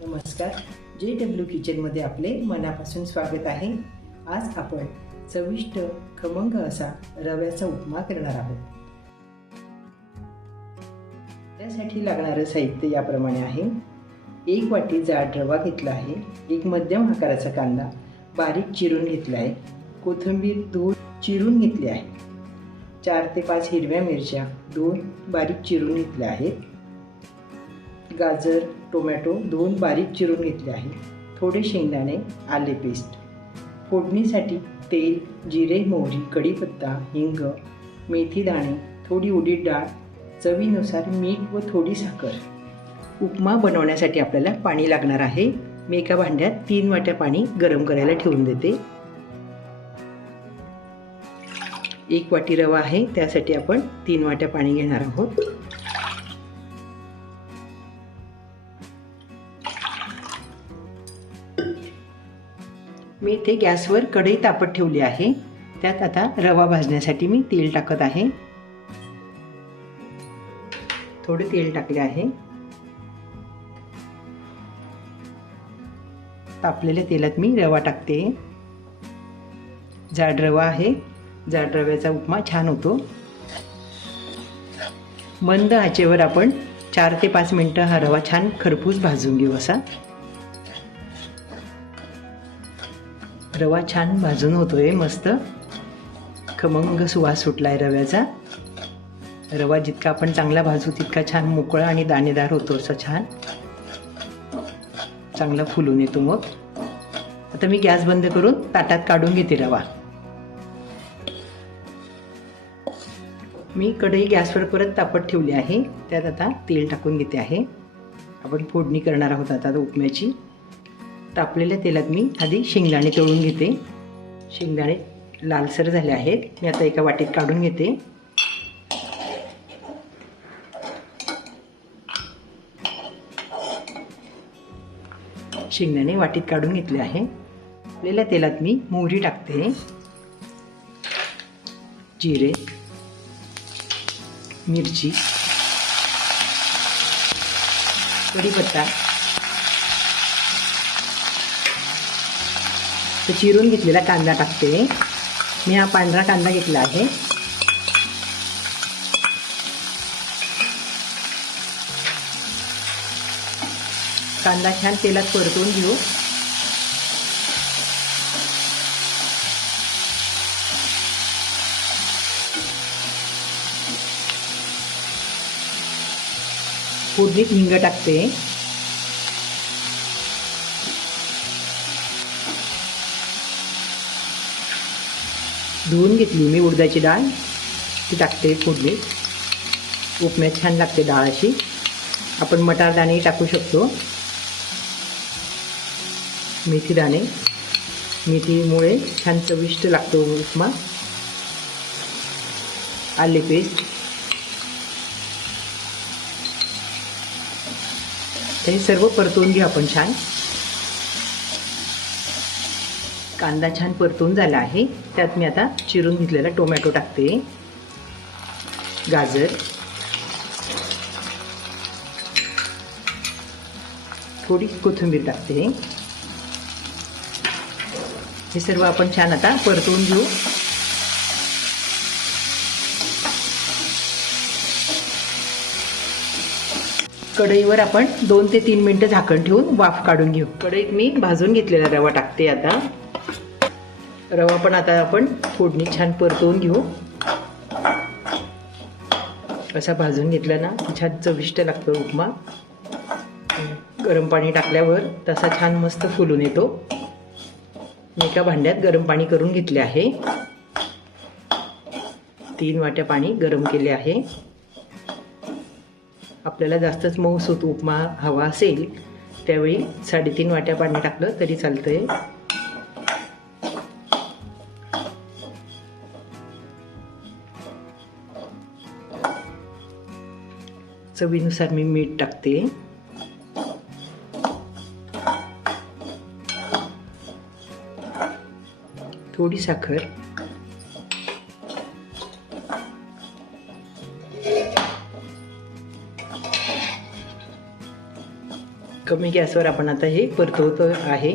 नमस्कार, JW किचनमध्ये आपले मनापासून स्वागत आहे। आज आपण चविष्ट खमंग असा रव्याचा उपमा करणार आहोत। त्यासाठी लागणारे साहित्य याप्रमाणे आहे। 1 वाटी जाड रवा घेतला आहे, 1 मध्यम आकाराचा कांदा बारीक चिरून घेतला आहे, कोथिंबीर 2 चिरून घेतली आहे, 4 ते 5 हिरव्या मिरच्या 2 बारीक चिरून घेतल्या आहेत, गाजर टोमॅटो 2 बारीक चिरून घेतले आहे, थोडे शेंगदाणे, आले पेस्ट। फोडणीसाठी तेल, जिरे, मोहरी, कढीपत्ता, हिंग, मेथी दाणे, थोडी उडीद डाळ, चवीनुसार मीठ व थोडी साखर। उपमा बनवण्यासाठी आपल्याला पाणी लागणार आहे। मी एका भांड्यात 3 वाट्या पाणी गरम करायला ठेवून देते। 1 वाटी रवा आहे, त्यासाठी आपण 3 वाट्या पाणी घेणार आहोत। मी इथे गॅसवर कढई तापत ठेवली आहे। त्यात आता रवा भाजण्यासाठी मी तेल टाकत आहे। थोडे तेल टाकले आहे। तापलेल्या तेलात मी रवा टाकते। जाड रवा आहे, जाड रव्याचा उपमा छान होतो। मंद आचेवर आपण 4 ते 5 मिनिटं हा रवा छान खरपूस भाजून घेऊ। असा रवा छान भाजून होतोय, मस्त खमंग सुवास सुटलाय रव्याचा। रवा जितका आपण चांगला भाजू तितका छान मोकळा आणि दाणेदार होतो, असं छान चांगला फुलून येतो। मग आता मी गॅस बंद करून ताटात काढून घेते रवा। मी कढई गॅसवर परत तापत ठेवली आहे। त्यात आता तेल टाकून घेते आहे। आपण फोडणी करणार आहोत आता उपम्याची। तापलेल्या तेलात मी आधी शेंगदाणे तळून घेते। शेंगदाणे लालसर झाले आहेत, मी आता एका वाटीत काढून घेते। शेंगदाणे वाटीत काढून घेतले आहे। तापलेल्या तेलात मी मोहरी टाकते, जिरे, मिरची, कढीपत्ता, चिरून घेतलेला कांदा टाकते। मी हा पांढरा कांदा घेतला आहे। कांदा छान तेलात परतवून घेऊ। फोडणीत हिंग टाकते, धुवून घेतली मी उडदाची डाळ, ती टाकते फोडणीत। उपम्यात छान लागते डाळ अशी। आपण मटार दाणे टाकू शकतो, मेथी दाणे, मेथीमुळे छान चविष्ट लागतो उपमा। आले पेस्ट, हे सर्व परतवून घेऊ आपण छान। कांदा छान परतून झाला आहे, त्यात मी आता चिरून घेतलेला टोमॅटो टाकते, गाजर, थोडी कोथिंबीर टाकते। हे सर्व आपण छान आता परतून घेऊ। कढईवर आपण 2 ते 3 मिनिटं झाकण ठेवून वाफ काढून घेऊ। कढईत मी भाजून घेतलेला रवा टाकते आता। रवा पण आता आपण फोडणी छान परतवून घेऊ। असा भाजून घेतला ना छान चविष्ट लागतो उपमा। गरम पाणी टाकल्यावर तसा छान मस्त फुलून येतो। मी एका भांड्यात गरम पाणी करून घेतले आहे। 3 वाट्या पाणी गरम केले आहे। आपल्याला जास्तच मऊसूत उपमा हवा असेल त्यावेळी 3.5 वाट्या पाणी टाकलं तरी चालतंय। चवीनुसार मी मीठ टाकते, थोडी साखर, कमी गॅसवर आपण आता हे परतवतो आहे.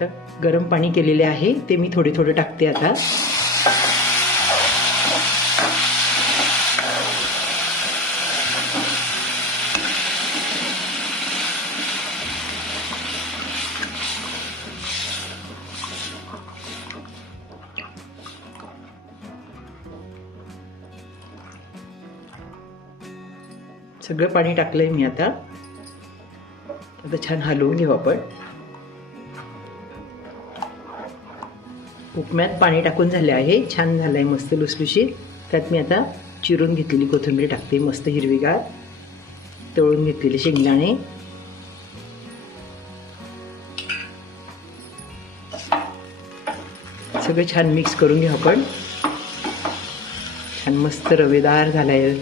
तर गरम पाणी केलेले आहे ते मी थोडे थोडे टाकते आता. सगळं पाणी टाकलंय मी आता छान हलवून घेऊ आपण. उपम्यात पाणी टाकून झाले आहे, छान झालंय मस्त लुसलुशीत. त्यात मी आता चिरून घेतलेली कोथिंबीर टाकते, मस्त हिरवीगार. तळून घेतलेले शेंगदाणे, सगळं छान मिक्स करून घेऊ आपण. छान मस्त रवेदार झालाय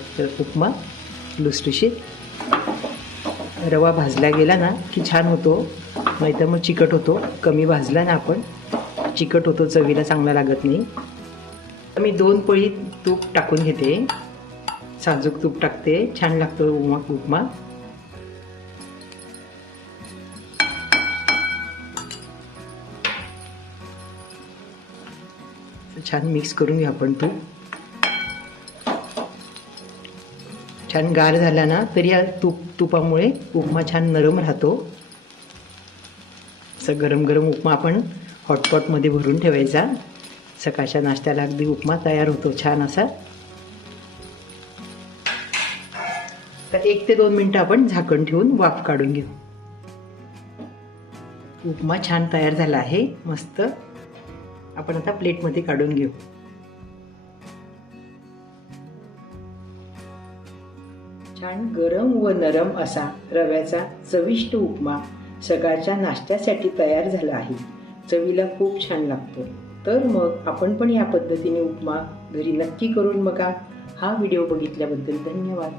उपमा, लुसलुशीत. रवा भाजला गेला ना की छान होतो, नाही तर मग चिकट होतो. कमी भाजला ना आपण चिकट होतो, चवीला चांगला लागत नाही. मी 2 पळी तूप टाकून घेते, साजूक तूप टाकते, छान लागतो उपमा. छान मिक्स करून घेऊ आपण तूप. छान गार झाला ना तरी या तुपामुळे उपमा छान नरम राहतो. असं गरम गरम उपमा आपण हॉटपॉटमध्ये भरून ठेवायचा. सकाळच्या नाश्त्याला अगदी उपमा तयार होतो छान असा. तर 1 ते 2 मिनटं आपण झाकण ठेवून वाफ काढून घेऊ. उपमा छान तयार झाला आहे मस्त. आपण आता प्लेटमध्ये काढून घेऊ. छान गरम व नरम असा रव्याचा चविष्ट उपमा सकाळच्या नाश्त्यासाठी तयार झाला आहे. चवीला खूप छान लागतो. तर मग आपण पण या पद्धतीने उपमा घरी नक्की करून बघा. हा व्हिडिओ बघितल्याबद्दल धन्यवाद.